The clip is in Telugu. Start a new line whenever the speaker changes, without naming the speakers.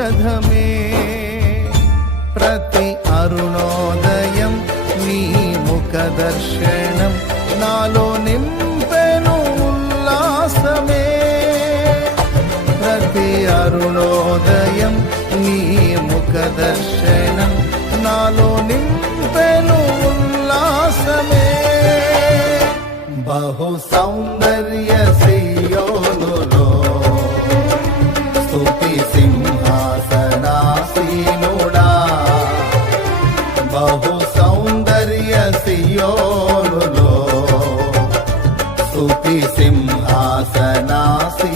ఔషధమే. ప్రతి అరుణోదయం నీ ముఖ దర్శనం నాలో నింపెను ఉల్లాసమే. ప్రతి అరుణోదయం నీ ముఖ దర్శనం నాలో బాహు సౌందర్య సియోలులో స్తుతి సింహాసనాసీ